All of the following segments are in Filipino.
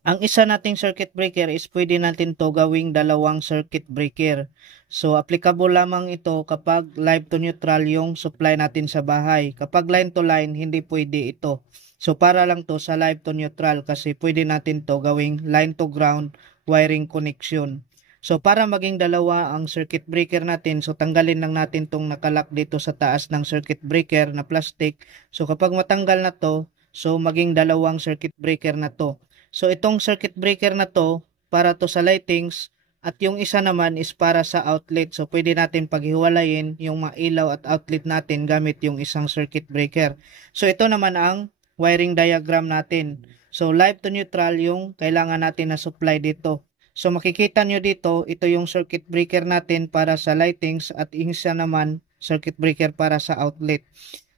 Ang isa nating circuit breaker is pwede natin to gawing dalawang circuit breaker. So, applicable lamang ito kapag live to neutral yung supply natin sa bahay. Kapag line to line, hindi pwede ito. So, para lang to sa live to neutral kasi pwede natin to gawing line to ground wiring connection. So, para maging dalawa ang circuit breaker natin, so tanggalin lang natin tong nakalak dito sa taas ng circuit breaker na plastic. So, kapag matanggal na to, so maging dalawang circuit breaker na to. So itong circuit breaker na to para to sa lightings at yung isa naman is para sa outlet. So pwede natin paghiwalayin yung mga ilaw at outlet natin gamit yung isang circuit breaker. So ito naman ang wiring diagram natin. So live to neutral yung kailangan natin na supply dito. So makikita nyo dito, ito yung circuit breaker natin para sa lightings at isa naman circuit breaker para sa outlet.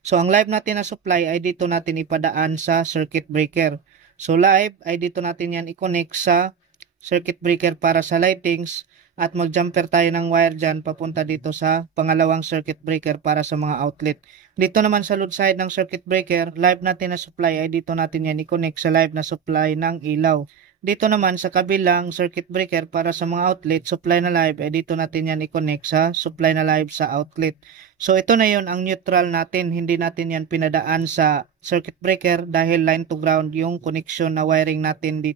So ang live natin na supply ay dito natin ipadaan sa circuit breaker. So live ay dito natin yan i-connect sa circuit breaker para sa lightings at mag-jumper tayo ng wire dyan papunta dito sa pangalawang circuit breaker para sa mga outlet. Dito naman sa load side ng circuit breaker, live natin na supply ay dito natin yan i-connect sa live na supply ng ilaw. Dito naman sa kabilang circuit breaker para sa mga outlet, supply na live ay dito natin yan i-connect sa supply na live sa outlet. So ito na yon ang neutral natin, hindi natin yan pinadaan sa circuit breaker dahil line to ground yung connection na wiring natin dito.